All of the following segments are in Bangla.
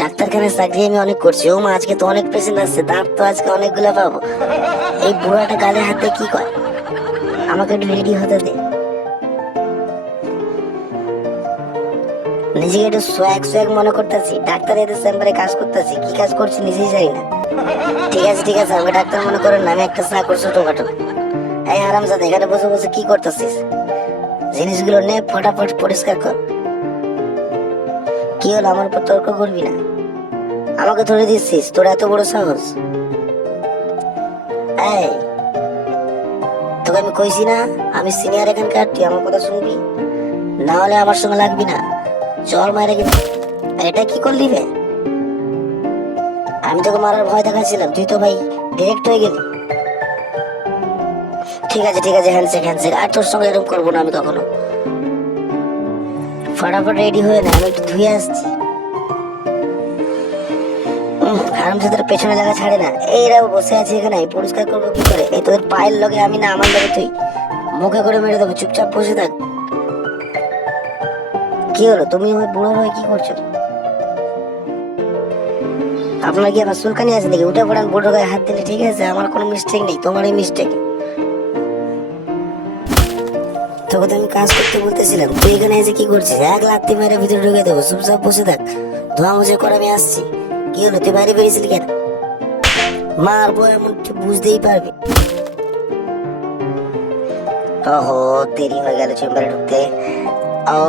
ডাক্তারখানায় চাকরি আমি অনেক করছি। ও মা, আজকে তো অনেক পেশেন্ট আসছে, দাঁত তো আজকে অনেকগুলো পাবো। এই বুড়াটা গালে হাত দিয়ে কি কয়? আমাকে একটু রেডি হতে দে। নিজেকে একটু সোয়াগ সোয়াগ মনে করতেছি, ডাক্তার এদের চেম্বারে কাজ করতেছি, কি কাজ করছি নিজেই জানি না। ঠিক আছে ঠিক আছে, আমাকে ডাক্তার মনে করেন না, আমি একটা চাকর ছোটখাটো। এই আরামজাদা, এখানে বসে বসে কি করতেছিস? জিনিসগুলো নে, ফটাফট পরিষ্কার কর। কি হলো, আমার উপর তর্ক করবি না? আমাকে ধরে দিচ্ছিস? তোর এত বড় সাহস? এই, তোকে আমি কইছি না আমি সিনিয়র এখানকার, তুই আমার কথা শুনবি, না হলে আমার সঙ্গে লাগবি না। চল মারে কিন্তু। এটা কি করলি রে? আমি তোকে মারার ভয় দেখাচ্ছিলাম, তুই তো ভাই ডিরেক্ট হয়ে গেলি। ঠিক আছে ঠিক আছে, হ্যান্ডশেক হ্যান্ডশেক। আর তোর সঙ্গে এরকম করবো না আমি কখনো। ফটাফট রেডি হয়ে না, আমি একটু ধুয়ে আসছি। হারামজাদার পেছনে জায়গা ছাড়ে না। এইরাও বসে আছে এখানে, আমি পরিষ্কার করবো কি করে? এই তোদের পায়ের লগে আমি না, আমার লগে তুই। মুখে করে মেরে দেবো, চুপচাপ বসে থাক। কি হলো, তুমি ওই বুড়োর হয়ে কি করছো? আপনার কি আবার চুলকানি আছে নাকি? উঠে পড়ান, বুড়োর গায়ে হাত দিলে ঠিক আছে, আমার কোনো মিস্টেক নেই, তোমারই মিস্টেক। তোকে তো আমি কাজ করতে বলতেছিলাম, তুই এখানে এসে কি করছিস? এক লাত্তি মেরে ভিতরে ঢুকে দেবো, চুপচাপ বসে থাক। ধোয়া মুছে করে আমি আসছি। কি হলো, তুই বাইরে বেরিয়েছিলি কেন? মারবো এমন তুই বুঝতেই পারবি। ওহো, দেরি হয়ে গেল চেম্বারে ঢুকতে। ও,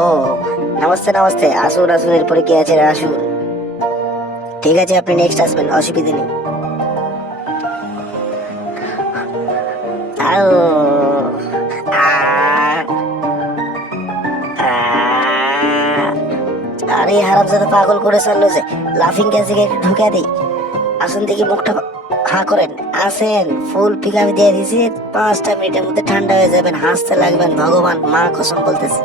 নমস্তে নমস্তে, আসুন আসুন, এরপরে কি আছে আসুন। ঠিক আছে, আপনি নেক্সট আসবেন, অসুবিধা নেই। আও, আ, আ। আরে হারামজাদা পাগল করে ছাড়লো যে, লাফিং গ্যাসে একটু ঢুকে দিই। আসুন দেখি, মুখটা হা করেন। আসেন, ফুল পিক আপ দিয়ে দিয়েছি, 5টা মিনিটের মধ্যে ঠান্ডা হয়ে যাবেন, হাসতে লাগবেন, ভগবান মা কসম বলতেছি।